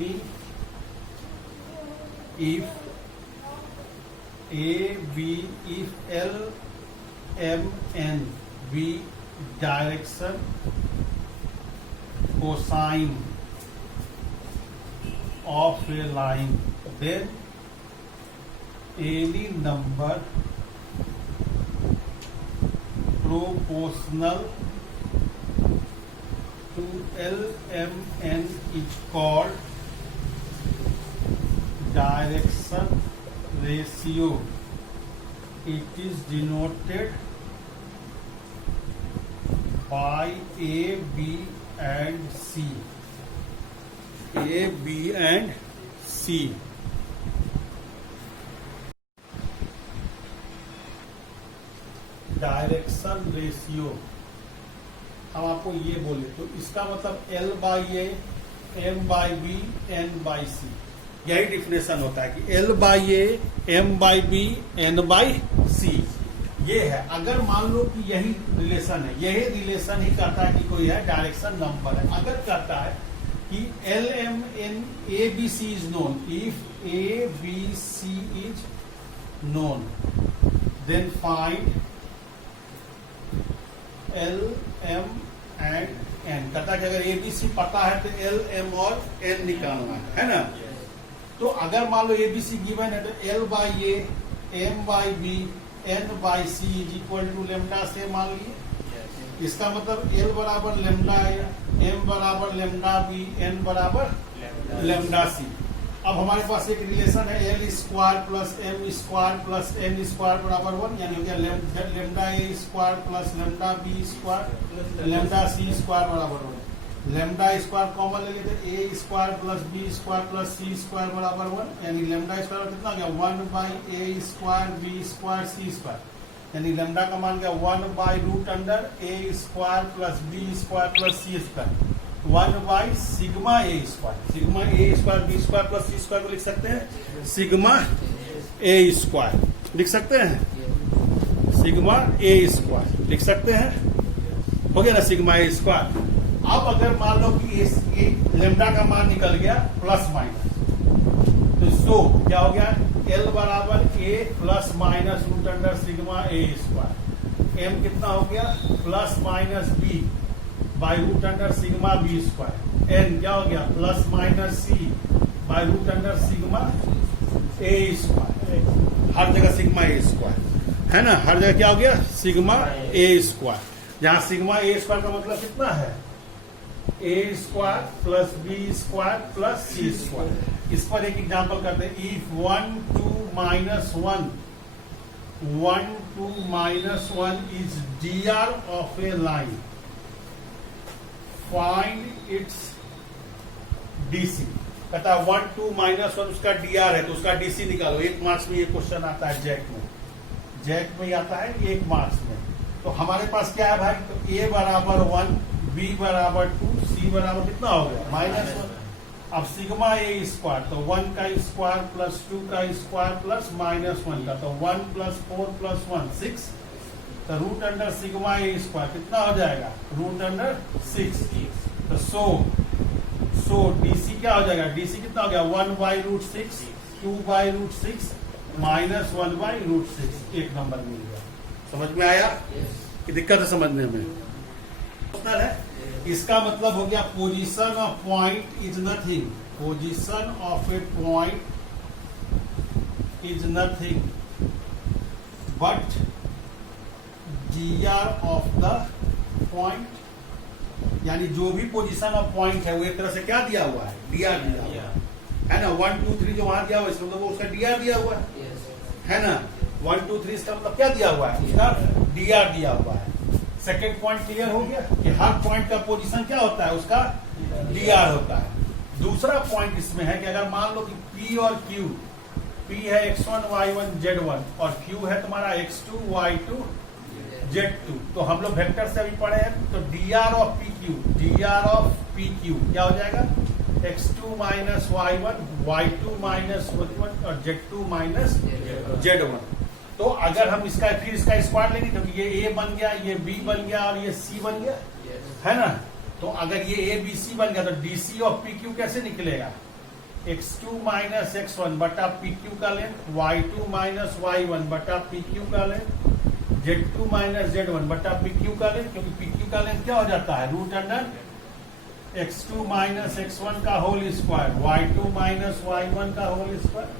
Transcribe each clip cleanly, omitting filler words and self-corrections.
if A, B, if L, M, N be direction, cosine of a line, then any number proportional to L, M, N is called direction ratio. It is denoted by A, B and C. A, B and C. Direction ratio, हम आपको ये बोले तो इसका मतलब L by A, M by B, N by C, यही definition होता है कि L by A, M by B, N by C ये है। अगर मान लो कि यही रिलेशन है, यही रिलेशन ही कहता है कि कोई है डायरेक्शन नंबर है। अगर कहता है कि L, M, N, A, B, C is known, if A, B, C is known, then find L, M and N। कहता है कि अगर ABC पता है तो L, M और N निकालना है ना। तो अगर मान लो ABC गिवन है तो L by A, M by B, N by C is equal to lambda से मान लिए। इसका मतलब L बराबर लेमडा है, M बराबर लेमडा बी, N बराबर लेमडा सी। अब हमारे पास एक रिलेशन है L square plus M square plus N square बराबर 1, यानी हो गया lambda A square plus lambda B square lambda C square बराबर 1। लेमडा स्क्वायर कॉमन ले लेते, A square plus B square plus C square बराबर 1, यानी लेमडा स्क्वायर कितना गया 1 by A square B square C square, यानी लेमडा का मान गया 1 by root under A square plus B square plus C square, 1 by sigma A square. Sigma A square B square plus C square को लिख सकते हैं sigma A square, लिख सकते हैं सिग्मा ए स्क्वायर, लिख सकते हैं, हो गया ना सिग्मा ए स्क्वायर। अब अगर मान लो कि इस लेमडा का मान निकल गया प्लस माइनस, तो सो क्या हो गया L बराबर A plus minus root under sigma A square, M कितना हो गया plus minus B by root under sigma B square, N क्या हो गया plus minus C by root under sigma A square, हर जगह सिग्मा ए स्क्वायर है ना, हर जगह क्या हो गया सिग्मा ए स्क्वायर। जहां सिग्मा ए स्क्वायर का मतलब कितना है A square plus B square plus C square. इस पर एक एग्जांपल करते हैं, इफ 1 2 माइनस 1 1 2 माइनस 1 इज dr of a line, find its DC. कहता है 1 2 माइनस 1 उसका dr है तो उसका डीसी निकालो। एक मार्क्स में ये क्वेश्चन आता है, जैक में आता है एक मार्क्स में। तो हमारे पास क्या है भाई, तो a बराबर 1, b बराबर 2, c बराबर कितना हो गया -1। अब सिग्मा ए स्क्वायर तो 1 का स्क्वायर प्लस 2 का स्क्वायर प्लस -1 का, तो 1 प्लस 4 प्लस 1 6, तो root under sigma A square कितना हो जाएगा रूट अंडर 6। तो सो डीसी क्या हो जाएगा, डीसी कितना हो गया 1 by root 6, 2 by root 6 -1 by root 6, एक नंबर मिल गया। समझ में आया कि दिक्कत है समझने में है। इसका मतलब हो गया position of point is nothing, position of A point is nothing but dr of the point, यानी जो भी पोजीशन ऑफ पॉइंट है वो एक तरह से क्या दिया हुआ है dr दिया हुआ है ना। 1 2 3 जो वहां दिया हुआ है इसका मतलब वो उसका dr दिया हुआ है ना। 1 2 3 इसका मतलब क्या दिया हुआ है, उसका dr दिया हुआ है। सेकेंड पॉइंट क्लियर हो गया कि हर पॉइंट का पोजीशन क्या होता है, उसका dr होता है। दूसरा पॉइंट इसमें है कि अगर मान लो कि p और q, p है x1 y1 z1 और q है तुम्हारा x2 y2 z2, तो हम लोग वेक्टर से अभी पढ़े हैं, तो dr ऑफ pq क्या हो जाएगा x2 minus y1 y2 minus y1 और z2 माइनस z1। तो अगर हम इसका फिर इसका स्क्वायर लेंगे क्योंकि ये a बन गया, ये b बन गया और ये c बन गया है ना। तो अगर ये a b c बन गया तो dc ऑफ pq कैसे निकलेगा, x2 माइनस x1 बटा PQ का लेंथ, y2 माइनस y1 बटा PQ का लेंथ, z2 माइनस z1 बटा PQ का लेंथ, क्योंकि PQ का लेंथ क्या हो जाता है, root under x2 minus x1 का whole square, y2 minus y1 का whole square,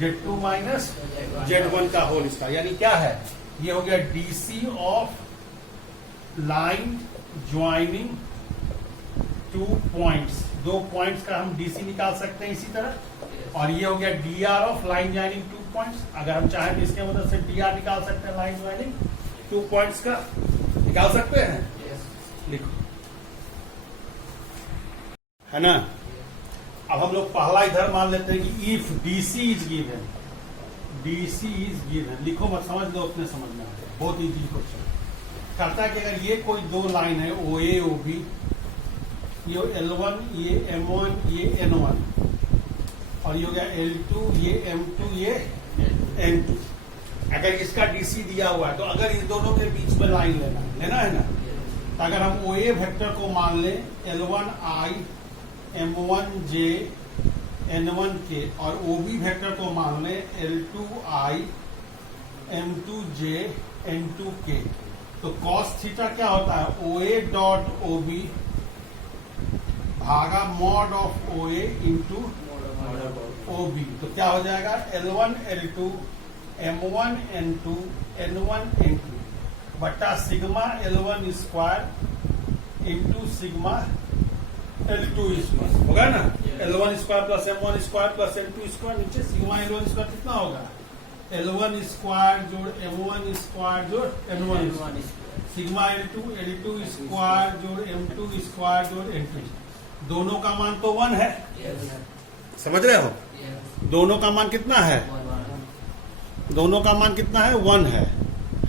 z2 minus z1 का होल स्क्वायर। यानी क्या है, ये हो गया DC of line joining two points. दो पॉइंट्स का हम DC निकाल सकते हैं इसी तरह। और ये हो गया DR of line joining two points. अगर हम चाहें तो इसके मदद से DR निकाल सकते हैं, लाइन ज्वाइनिंग टू पॉइंट्स का निकाल सकते हैं। लिखो, है ना। अब हम लोग पहला इधर मान लेते हैं कि if DC is given, DC is given, लिखो मत, समझ लो, अपने समझना है, बहुत इजी क्वेश्चन। कहता है कि अगर ये कोई दो लाइन है OA OB, ये L1 ये M1 ये N1, और ये हो गया L2 ये M2 ये N2। अगर इसका DC दिया हुआ है तो अगर इस दोनों के बीच में लाइन लेना है ना, तो अगर हम OA वेक्टर को मान लें L1I M1J N1K और OB वेक्टर को मान लें L2I M2J N2K, तो cos थीटा क्या होता है, OA डॉट OB भागा mod of OA into OB। तो क्या हो जाएगा, L1 L2 M1 N2 N1 N2 बटा sigma L1 square into sigma L2 square, होगा ना। L1 square plus M1 square plus N2 square, नीचे सिग्मा L1 स्क्वायर कितना होगा, L1 स्क्वायर जोड़ M1 स्क्वायर जोड़ N1 square, sigma L2 square जोड़ M2 square जोड़ N2। दोनों का मान तो 1 है, समझ रहे हो। दोनों का मान कितना है, दोनों का मान कितना है, 1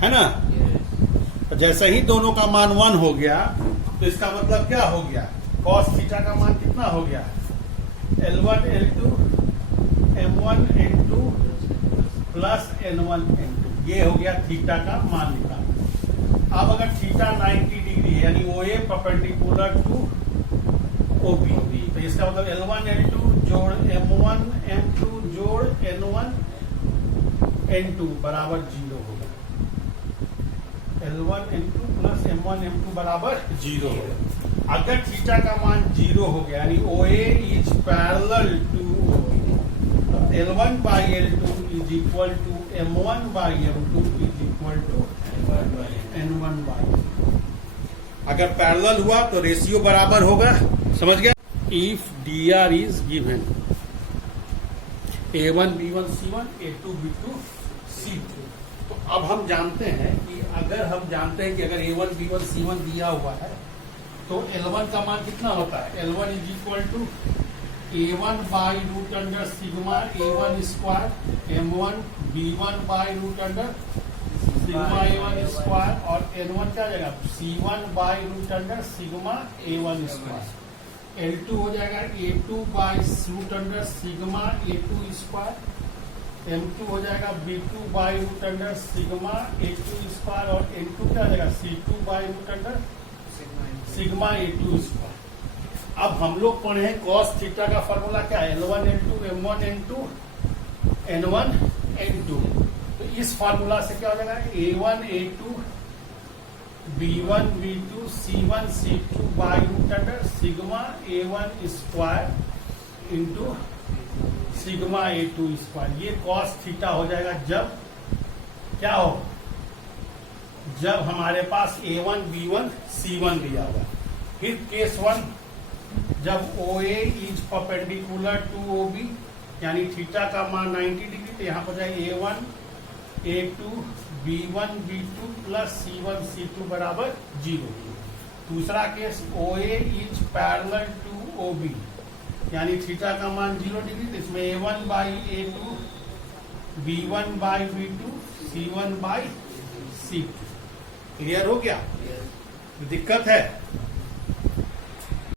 है ना। तो जैसे ही दोनों का मान 1 हो गया तो इसका मतलब क्या हो गया, cos थीटा का मान कितना हो गया, L1 L2 M1 N2 plus N1 N2, ये हो गया थीटा का मान निकाला। अब अगर थीटा 90 डिग्री है यानी OA परपेंडिकुलर टू OB, तो इसका मतलब L1 L2 जोड़ M1 M2 जोड़ N1 N2 बराबर 0 होगा। L1 N2 plus M1 M2 बराबर 0 होगा। अगर थीटा का मान 0 हो गया यानी OA is parallel to OB, तो L1 by L2 is equal to M1 by M2 is equal to N1 by. अगर पैरेलल हुआ तो रेशियो बराबर होगा, समझ गया। If DR is given A1 B1 C1 A2 B2 C2, तो अब हम जानते हैं कि अगर A1 B1 C1 दिया हुआ है तो L1 का मान कितना होता है, L1 is equal to A1 by root under sigma A1 square M1 B1 by root under sigma A1 square, और N1 क्या जाएगा, C1 by root under sigma A1 square. L2 हो जाएगा A2 by root under sigma A2 square, M2 हो जाएगा B2 by root under sigma A2 square, और N2 क्या हो जाएगा C2 by root under sigma A2 square. अब हम लोग पढ़े हैं cos थीटा का फॉर्मूला क्या है, L1 L2 M1 N2 N1 N2। तो इस फॉर्मूला से क्या हो जाएगा, A1 A2 B1 B2 C1 C2 by root under sigma A1 square into sigma A2 square. ये cos थीटा हो जाएगा जब क्या हो, जब हमारे पास A1 B1 C1 दिया हुआ। फिर केस 1, जब OA is perpendicular to OB यानी थीटा का मान 90 डिग्री, तो यहाँ पर जाए A1 A2 B1 B2 plus C1 C2 बराबर 0। दूसरा case OA is parallel to OB यानी थीटा का मान 0 डिग्री, तो इसमें A1 by A2 B1 by B2 C1 by C2। Clear हो गया, दिक्कत है।